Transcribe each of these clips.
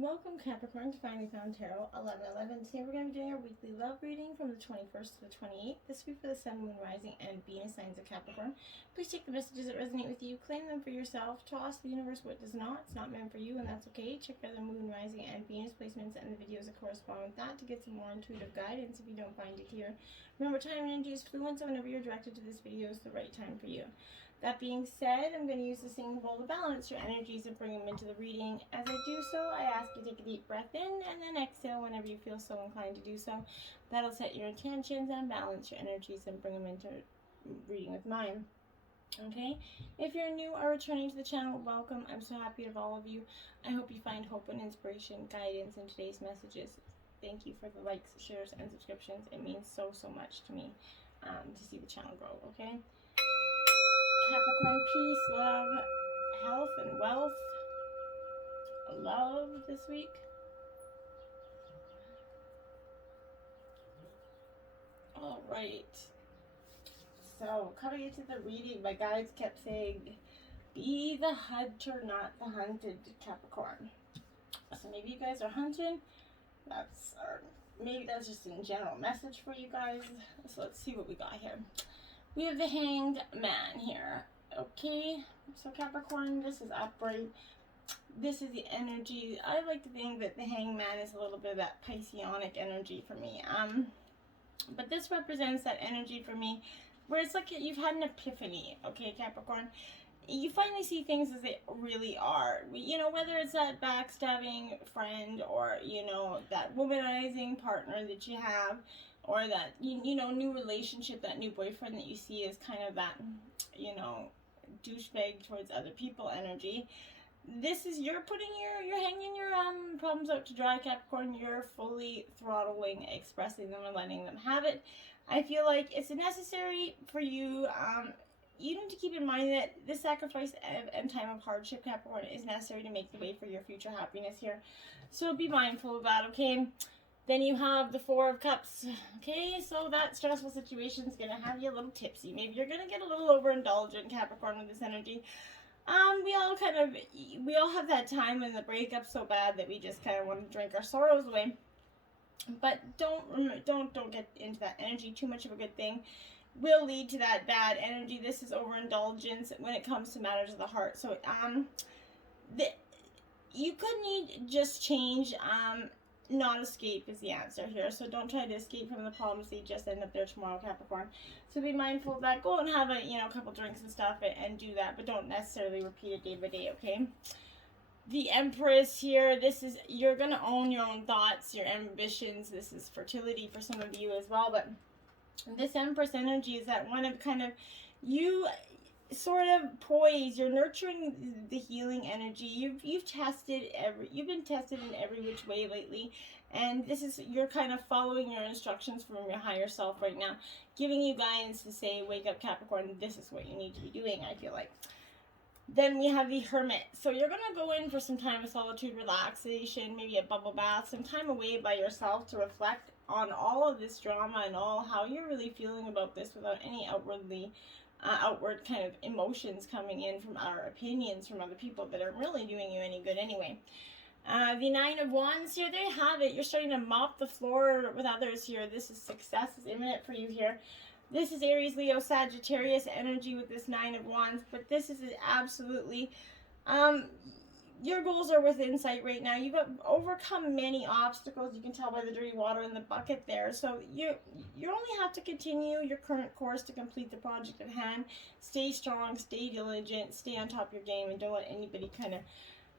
Welcome Capricorn to Finally Found Tarot 11/11. Today we're going to be doing our weekly love reading from the 21st to the 28th. This week for the Sun, Moon, Rising, and Venus signs of Capricorn. Please take the messages that resonate with you, claim them for yourself, toss the universe what does not. It's not meant for you, and that's okay. Check out the Moon, Rising, and Venus placements and the videos that correspond with that to get some more intuitive guidance if you don't find it here. Remember, time and energy is fluent, so whenever you're directed to this video is the right time for you. That being said, I'm going to use the singing bowl to balance your energies and bring them into the reading. As I do so, I ask you to take a deep breath in and then exhale whenever you feel so inclined to do so. That'll set your intentions and balance your energies and bring them into reading with mine. Okay? If you're new or returning to the channel, welcome. I'm so happy to have all of you. I hope you find hope and inspiration, guidance in today's messages. Thank you for the likes, shares, and subscriptions. It means so much to me to see the channel grow, okay? Capricorn, peace, love, health, and wealth. Love this week. All right. So, coming into the reading, my guides kept saying, be the hunter, not the hunted, Capricorn. So maybe you guys are hunting. Maybe that's just a general message for you guys. So let's see what we got here. We have the Hanged Man here, okay? So Capricorn, this is upright. This is the energy. I like to think that the Hanged Man is a little bit of that Pisceonic energy for me. But this represents that energy for me where it's like you've had an epiphany, okay, Capricorn? You finally see things as they really are. You know, whether it's that backstabbing friend or, you know, that womanizing partner that you have, or that, you know, new relationship, that new boyfriend that you see is kind of that, you know, douchebag towards other people energy. This is, you're hanging your problems out to dry, Capricorn. You're fully throttling, expressing them and letting them have it. I feel like it's necessary for you. You need to keep in mind that this sacrifice and time of hardship, Capricorn, is necessary to make the way for your future happiness here. So be mindful of that, okay? Then you have the Four of Cups, okay? So that stressful situation is going to have you a little tipsy. Maybe you're going to get a little overindulgent, Capricorn, with this energy. We all have that time when the breakup's so bad that we just kind of want to drink our sorrows away. But don't get into that energy. Too much of a good thing will lead to that bad energy. This is overindulgence when it comes to matters of the heart. So you could need just change. Not escape is the answer here. So don't try to escape from the problems that you just end up there tomorrow, Capricorn. So be mindful of that. Go and have a couple drinks and stuff and do that, but don't necessarily repeat it day by day, okay? The Empress here, you're gonna own your own thoughts, your ambitions. This is fertility for some of you as well, but this Empress energy is that one of kind of you sort of poise. You're nurturing the healing energy. You've been tested in every which way lately, and you're kind of following your instructions from your higher self right now, giving you guidance to say, wake up, Capricorn, this is what you need to be doing, I feel like. Then we have the Hermit. So you're going to go in for some time of solitude, relaxation, maybe a bubble bath, some time away by yourself to reflect on all of this drama and all how you're really feeling about this without any outward kind of emotions coming in from our opinions from other people that are really doing you any good anyway. The Nine of Wands here, there you have it. You're starting to mop the floor with others here. This is success is imminent for you here. This is Aries, Leo, Sagittarius energy with this Nine of Wands, but this is absolutely, your goals are within sight right now. You've overcome many obstacles. You can tell by the dirty water in the bucket there. So you only have to continue your current course to complete the project at hand. Stay strong, stay diligent, stay on top of your game, and don't let anybody kind of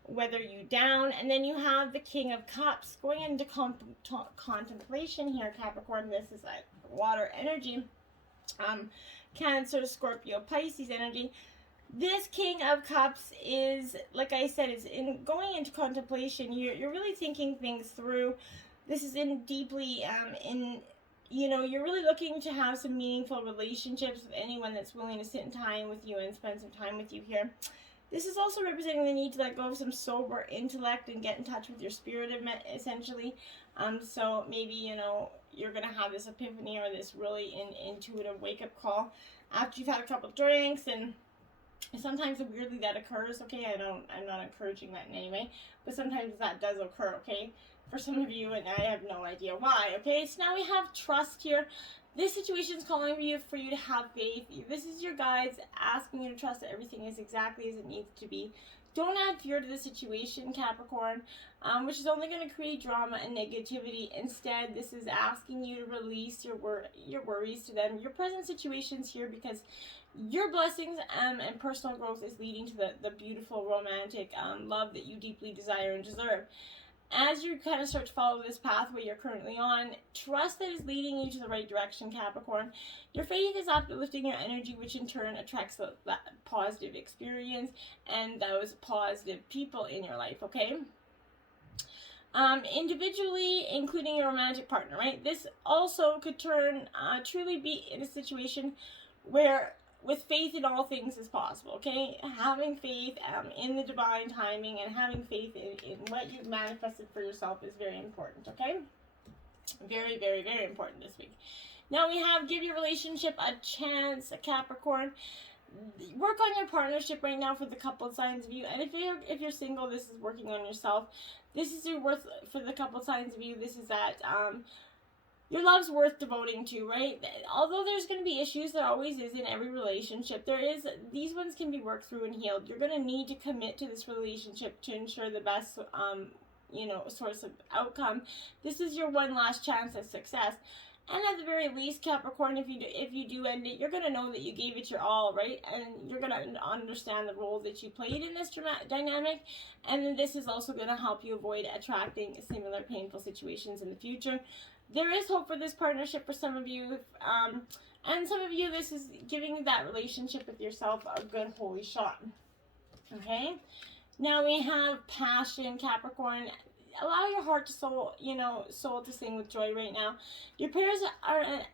weather you down. And then you have the King of Cups going into contemplation here, Capricorn. This is like water energy. Cancer, Scorpio, Pisces energy. This King of Cups is, like I said, is in going into contemplation. You're really thinking things through. This is deeply you're really looking to have some meaningful relationships with anyone that's willing to sit in time with you and spend some time with you here. This is also representing the need to let go of some sober intellect and get in touch with your spirit, essentially. So maybe, you're going to have this epiphany or this really intuitive wake-up call after you've had a couple drinks and Sometimes weirdly that occurs, okay? I'm not encouraging that in any way, but sometimes that does occur, okay? For some of you, and I have no idea why, okay? So now we have trust here. This situation is calling for you to have faith. This is your guides asking you to trust that everything is exactly as it needs to be. Don't add fear to the situation, Capricorn, which is only going to create drama and negativity. Instead, this is asking you to release your worries to them. Your present situation's here because your blessings and personal growth is leading to the beautiful romantic love that you deeply desire and deserve. As you kind of start to follow this pathway you're currently on, trust that is leading you to the right direction, Capricorn. Your faith is uplifting your energy, which in turn attracts that positive experience and those positive people in your life, okay? Individually, including your romantic partner, right? This also could truly be in a situation where with faith in all things is possible, okay? Having faith in the divine timing and having faith in what you've manifested for yourself is very important, okay? Very, very, very important this week. Now we have give your relationship a chance, Capricorn. Work on your partnership right now for the couple signs of you. And if you're single, this is working on yourself. This is your worth for the couple signs of you. This is that your love's worth devoting to, right? Although there's going to be issues, there always is in every relationship. These ones can be worked through and healed. You're going to need to commit to this relationship to ensure the best, source of outcome. This is your one last chance at success. And at the very least, Capricorn, if you do end it, you're going to know that you gave it your all, right? And you're going to understand the role that you played in this dynamic. And then this is also going to help you avoid attracting similar painful situations in the future. There is hope for this partnership for some of you. And some of you, this is giving that relationship with yourself a good holy shot. Okay? Now we have passion, Capricorn. Allow your heart to soul to sing with joy right now. Your prayers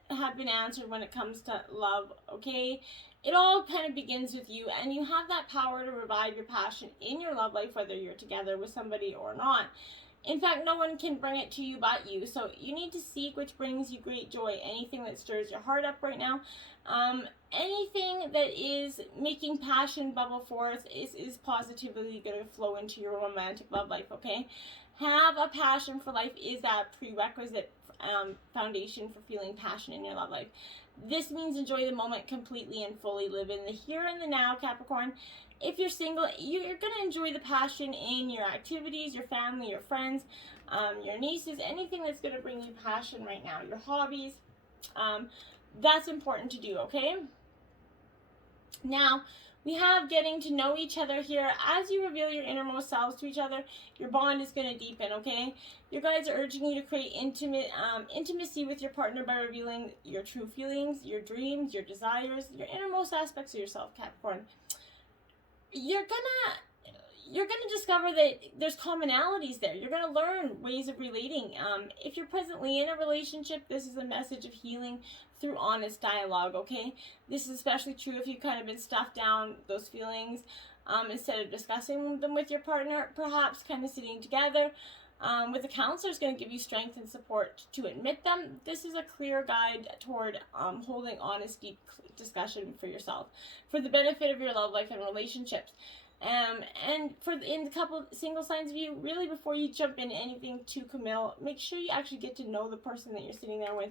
have been answered when it comes to love, okay? It all kind of begins with you, and you have that power to revive your passion in your love life, whether you're together with somebody or not. In fact, no one can bring it to you but you. So you need to seek which brings you great joy. Anything that stirs your heart up right now. Anything that is making passion bubble forth is positively going to flow into your romantic love life, okay? Have a passion for life is that prerequisite foundation for feeling passion in your love life. This means enjoy the moment completely and fully. Live in the here and the now, Capricorn. If you're single, you're going to enjoy the passion in your activities, your family, your friends, your nieces, anything that's going to bring you passion right now, your hobbies. That's important to do, okay? Now, we have getting to know each other here. As you reveal your innermost selves to each other, your bond is going to deepen, okay? Your guides are urging you to create intimacy with your partner by revealing your true feelings, your dreams, your desires, your innermost aspects of yourself, Capricorn. You're gonna discover that there's commonalities there. You're gonna learn ways of relating. If you're presently in a relationship, this is a message of healing through honest dialogue, okay? This is especially true if you've kind of been stuffed down those feelings. Instead of discussing them with your partner, perhaps kind of sitting together with a counselor is going to give you strength and support to admit them. This is a clear guide toward holding honest, deep discussion for yourself, for the benefit of your love life and relationships. And in the couple single signs of you, really before you jump into anything too committal, make sure you actually get to know the person that you're sitting there with.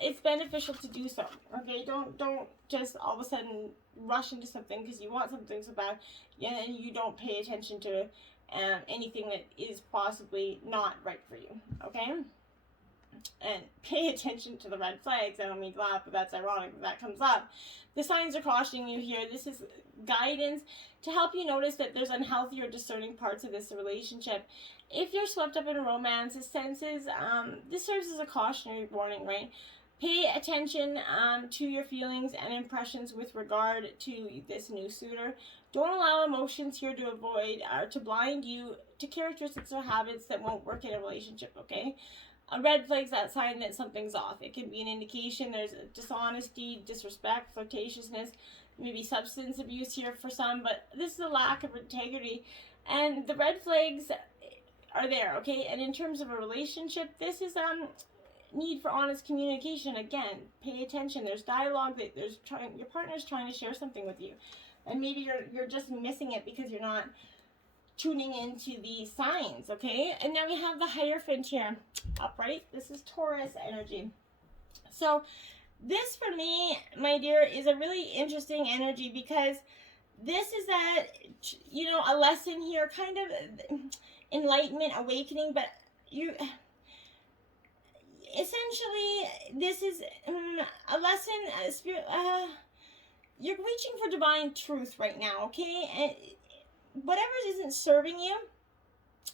It's beneficial to do so, okay? Don't just all of a sudden rush into something because you want something so bad, and you don't pay attention to anything that is possibly not right for you, okay? And pay attention to the red flags. I don't mean to laugh, but that's ironic that comes up. The signs are cautioning you here. This is guidance to help you notice that there's unhealthy or discerning parts of this relationship. If you're swept up in a romance, this serves as a cautionary warning, right? Pay attention to your feelings and impressions with regard to this new suitor. Don't allow emotions here to avoid or to blind you to characteristics or habits that won't work in a relationship, okay? A red flag's that sign that something's off. It can be an indication there's dishonesty, disrespect, flirtatiousness, maybe substance abuse here for some, but this is a lack of integrity. And the red flags are there, okay? And in terms of a relationship, this is need for honest communication. Again, pay attention. There's dialogue that your partner's trying to share something with you. And maybe you're just missing it because you're not tuning into the signs, okay? And now we have the Hierophant here, upright. This is Taurus energy. So this for me, my dear, is a really interesting energy because this is that, you know, a lesson here, kind of enlightenment, awakening, but you essentially, this is a lesson, a spirit, you're reaching for divine truth right now, okay? And whatever isn't serving you,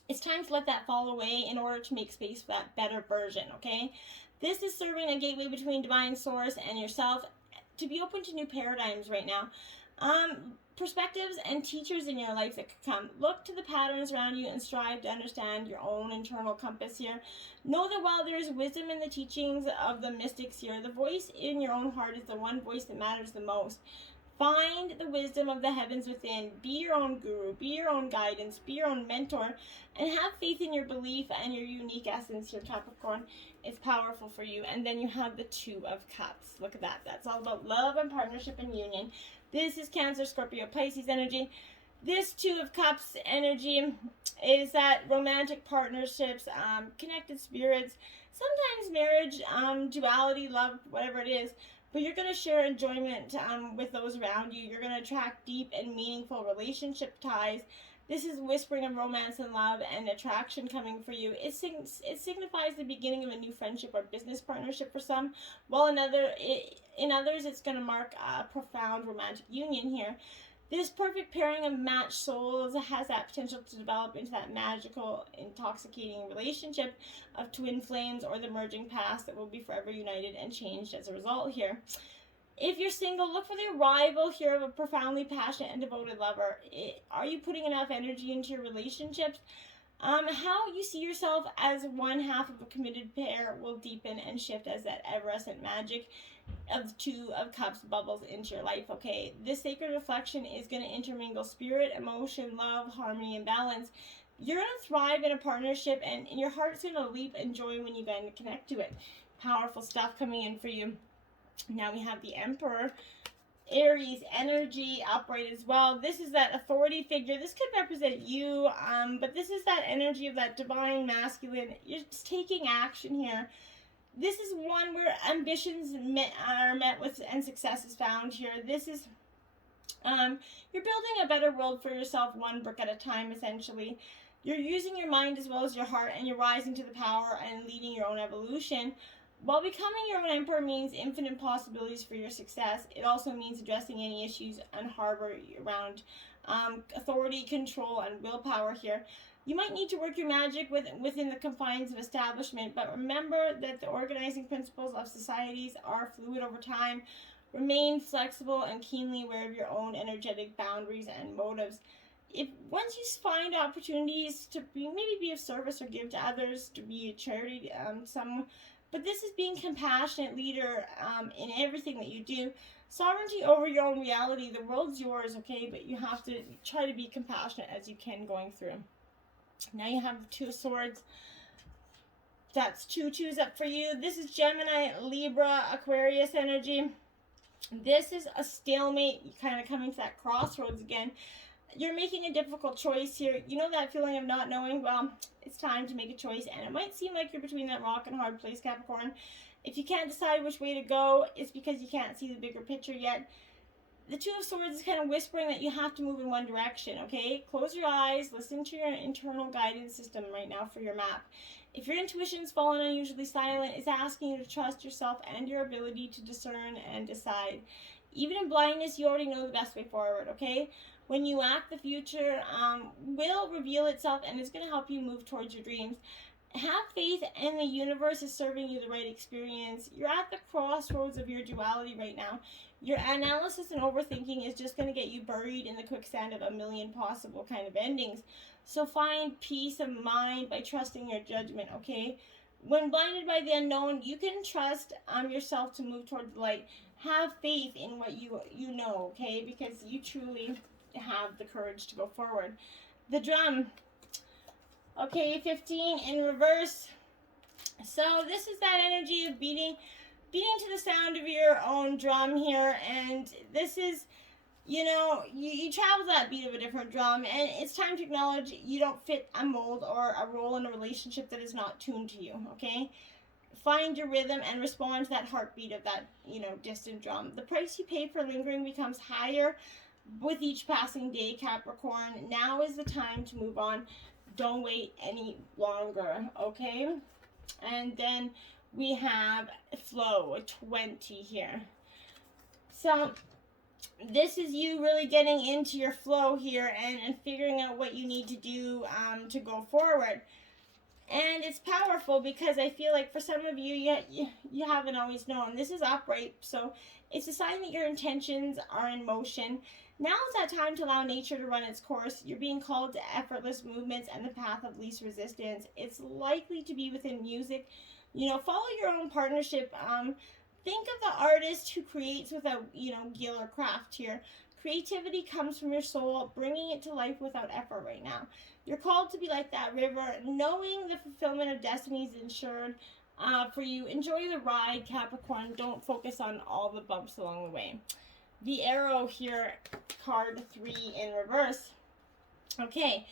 it's time to let that fall away in order to make space for that better version, okay? This is serving a gateway between divine source and yourself to be open to new paradigms right now. Perspectives and teachers in your life that could come. Look to the patterns around you and strive to understand your own internal compass here. Know that while there is wisdom in the teachings of the mystics here, the voice in your own heart is the one voice that matters the most. Find the wisdom of the heavens within. Be your own guru. Be your own guidance. Be your own mentor. And have faith in your belief and your unique essence here, Capricorn. It's powerful for you. And then you have the Two of Cups. Look at that. That's all about love and partnership and union. This is Cancer, Scorpio, Pisces energy. This Two of Cups energy is that romantic partnerships, connected spirits, sometimes marriage, duality, love, whatever it is. But you're going to share enjoyment with those around you. You're going to attract deep and meaningful relationship ties. This is whispering of romance and love and attraction coming for you. It signifies the beginning of a new friendship or business partnership for some, while in others it's going to mark a profound romantic union here. This perfect pairing of matched souls has that potential to develop into that magical, intoxicating relationship of twin flames or the merging past that will be forever united and changed as a result here. If you're single, look for the arrival here of a profoundly passionate and devoted lover. Are you putting enough energy into your relationships? How you see yourself as one half of a committed pair will deepen and shift as that effervescent magic of Two of Cups bubbles into your life, okay? This sacred reflection is going to intermingle spirit, emotion, love, harmony, and balance. You're going to thrive in a partnership, and your heart's going to leap in joy when you begin to connect to it. Powerful stuff coming in for you. Now we have the Emperor, Aries energy upright as well. This is that authority figure. This could represent you, but this is that energy of that divine masculine. You're just taking action here. This is one where ambitions are met with and success is found here. This is, you're building a better world for yourself one brick at a time, essentially. You're using your mind as well as your heart, and you're rising to the power and leading your own evolution. While becoming your own emperor means infinite possibilities for your success, it also means addressing any issues and harbor around authority, control, and willpower here. You might need to work your magic within the confines of establishment, but remember that the organizing principles of societies are fluid over time. Remain flexible and keenly aware of your own energetic boundaries and motives. Once you find opportunities to maybe be of service or give to others, to be a charity, but this is being compassionate leader in everything that you do. Sovereignty over your own reality. The world's yours, okay? But you have to try to be compassionate as you can going through. Now you have the Two of Swords. That's 2 twos up for you. This is Gemini, Libra, Aquarius energy. This is a stalemate. You're kind of coming to that crossroads again. You're making a difficult choice here. You know that feeling of not knowing? Well, it's time to make a choice, and it might seem like you're between that rock and hard place, Capricorn. If you can't decide which way to go, it's because you can't see the bigger picture yet. The Two of Swords is kind of whispering that you have to move in one direction, okay? Close your eyes, listen to your internal guidance system right now for your map. If your intuition's fallen unusually silent, it's asking you to trust yourself and your ability to discern and decide. Even in blindness, you already know the best way forward, okay? When you act, the future will reveal itself, and it's going to help you move towards your dreams. Have faith, and the universe is serving you the right experience. You're at the crossroads of your duality right now. Your analysis and overthinking is just going to get you buried in the quicksand of a million possible kind of endings. So find peace of mind by trusting your judgment, okay? When blinded by the unknown, you can trust yourself to move toward the light. Have faith in what you know, okay? Because you truly have the courage to go forward. The drum. Okay, 15 in reverse. So this is that energy of beating to the sound of your own drum here, and this is you know, you travel that beat of a different drum, and it's time to acknowledge you don't fit a mold or a role in a relationship that is not tuned to you, okay? Find your rhythm and respond to that heartbeat of that, you know, distant drum. The price you pay for lingering becomes higher with each passing day, Capricorn. Now is the time to move on. Don't wait any longer, okay? And then we have flow, 20 here. So this is you really getting into your flow here and figuring out what you need to do to go forward. And it's powerful because I feel like for some of you, you haven't always known. This is upright, so it's a sign that your intentions are in motion. Now is that time to allow nature to run its course. You're being called to effortless movements and the path of least resistance. It's likely to be within music. You know, follow your own partnership. Think of the artist who creates without, you know, skill or craft here. Creativity comes from your soul, bringing it to life without effort right now. You're called to be like that river, knowing the fulfillment of destiny is ensured for you. Enjoy the ride, Capricorn. Don't focus on all the bumps along the way. The arrow here, card 3 in reverse. Okay,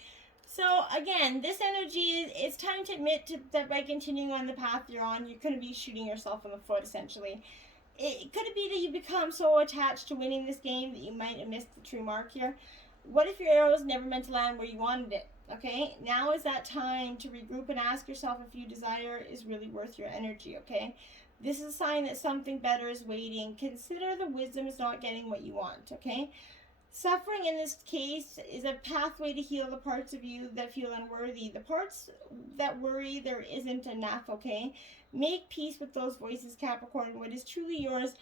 so again, this energy is, it's time to admit that by continuing on the path you're on, you're going to be shooting yourself in the foot, essentially. Could it be that you become so attached to winning this game that you might have missed the true mark here? What if your arrow was never meant to land where you wanted it? Okay, now is that time to regroup and ask yourself if your desire is really worth your energy, okay? This is a sign that something better is waiting. Consider the wisdom is not getting what you want, okay? Suffering in this case is a pathway to heal the parts of you that feel unworthy. The parts that worry there isn't enough, okay? Make peace with those voices, Capricorn. What is truly yours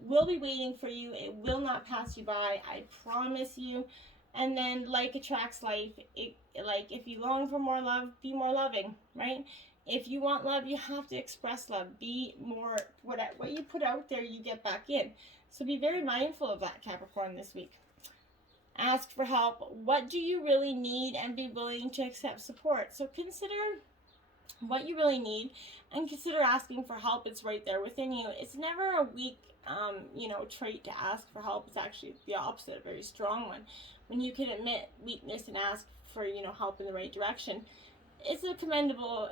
will be waiting for you. It will not pass you by. I promise you. And then, like attracts like, if you long for more love, be more loving, right? If you want love, you have to express love. Be more, what you put out there, you get back in. So be very mindful of that, Capricorn, this week. Ask for help. What do you really need, and be willing to accept support. So consider what you really need and consider asking for help. It's right there within you. It's never a weak trait to ask for help. It's actually the opposite, a very strong one. When you can admit weakness and ask for, help in the right direction, it's a commendable,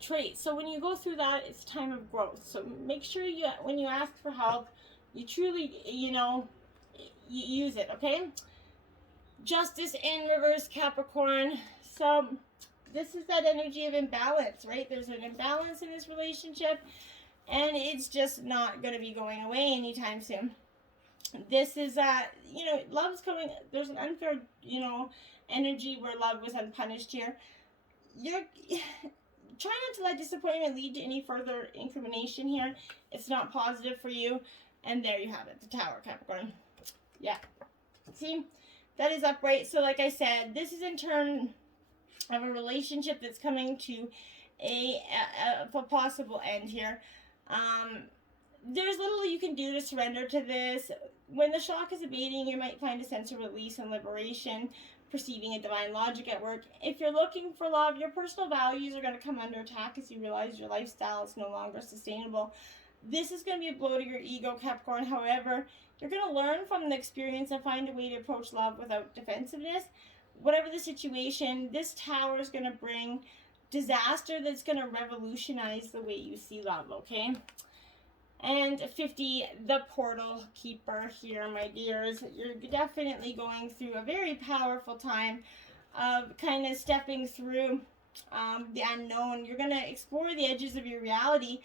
trait. So when you go through that, it's a time of growth. So make sure when you ask for help, you truly, you use it, okay? Justice in reverse, Capricorn. So this is that energy of imbalance, right? There's an imbalance in this relationship, and it's just not going to be going away anytime soon. This is love's coming. There's an unfair, energy where love was unpunished here. You're trying not to let disappointment lead to any further incrimination here. It's not positive for you. And there you have it, the Tower, Capricorn. Yeah. See? That is upright. So like I said, this is in turn of a relationship that's coming to a possible end here. There's little you can do to surrender to this. When the shock is abating, you might find a sense of release and liberation, perceiving a divine logic at work. If you're looking for love, your personal values are going to come under attack as you realize your lifestyle is no longer sustainable. This is going to be a blow to your ego, Capricorn. However, you're going to learn from the experience and find a way to approach love without defensiveness. Whatever the situation, this Tower is going to bring disaster that's going to revolutionize the way you see love, okay? And 50, the Portal Keeper here, my dears. You're definitely going through a very powerful time of kind of stepping through the unknown. You're going to explore the edges of your reality.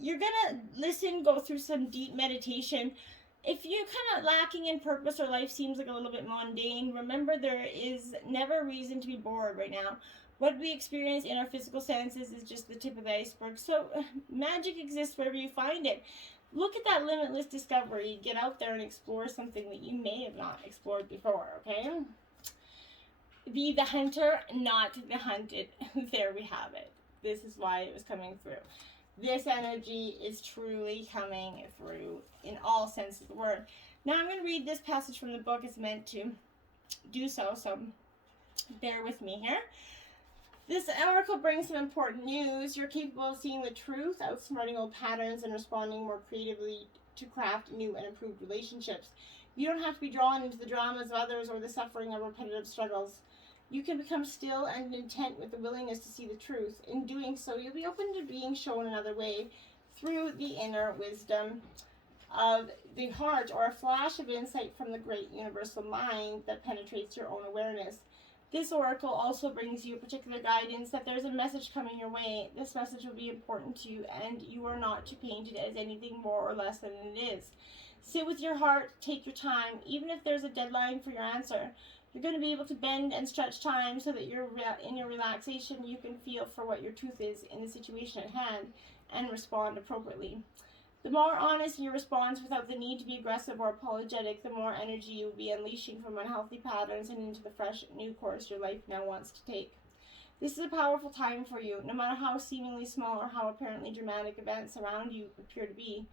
You're going to listen, go through some deep meditation. If you're kind of lacking in purpose or life seems like a little bit mundane, remember there is never a reason to be bored right now. What we experience in our physical senses is just the tip of the iceberg. So magic exists wherever you find it. Look at that limitless discovery. Get out there and explore something that you may have not explored before, okay? Be the hunter, not the hunted. There we have it. This is why it was coming through. This energy is truly coming through in all senses of the word. Now I'm going to read this passage from the book. It's meant to do so bear with me here. This oracle brings some important news. You're capable of seeing the truth, outsmarting old patterns, and responding more creatively to craft new and improved relationships. You don't have to be drawn into the dramas of others or the suffering of repetitive struggles. You can become still and intent with the willingness to see the truth. In doing so, you'll be open to being shown another way through the inner wisdom of the heart, or a flash of insight from the great universal mind that penetrates your own awareness. This oracle also brings you particular guidance that there's a message coming your way. This message will be important to you, and you are not to paint it as anything more or less than it is. Sit with your heart, take your time, even if there's a deadline for your answer. You're going to be able to bend and stretch time so that in your relaxation you can feel for what your truth is in the situation at hand and respond appropriately. The more honest your response without the need to be aggressive or apologetic, the more energy you will be unleashing from unhealthy patterns and into the fresh new course your life now wants to take. This is a powerful time for you, no matter how seemingly small or how apparently dramatic events around you appear to be.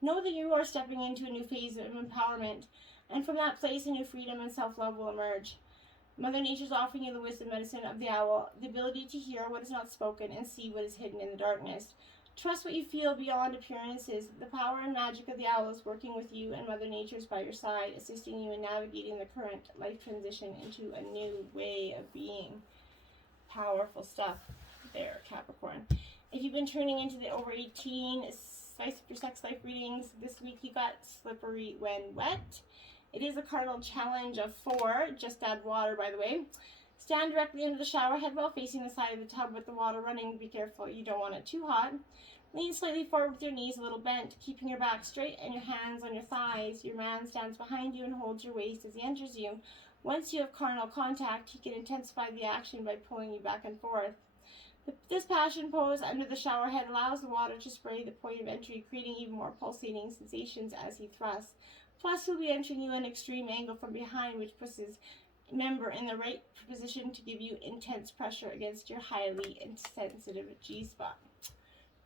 Know that you are stepping into a new phase of empowerment, and from that place a new freedom and self-love will emerge. Mother Nature is offering you the wisdom medicine of the owl, the ability to hear what is not spoken and see what is hidden in the darkness. Trust what you feel beyond appearances. The power and magic of the owl is working with you, and Mother Nature is by your side, assisting you in navigating the current life transition into a new way of being. Powerful stuff there, Capricorn. If you've been tuning into the over 18 Spice Up Your Sex Life readings, this week you got Slippery When Wet. It is a cardinal challenge of 4. Just add water, by the way. Stand directly under the shower head while facing the side of the tub with the water running. Be careful, you don't want it too hot. Lean slightly forward with your knees a little bent, keeping your back straight and your hands on your thighs. Your man stands behind you and holds your waist as he enters you. Once you have carnal contact, he can intensify the action by pulling you back and forth. This passion pose under the shower head allows the water to spray the point of entry, creating even more pulsating sensations as he thrusts. Plus, he'll be entering you at an extreme angle from behind, which puts his member in the right position to give you intense pressure against your highly sensitive G-spot.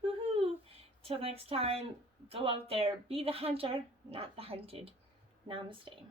Woohoo! Till next time, go out there, be the hunter, not the hunted. Namaste.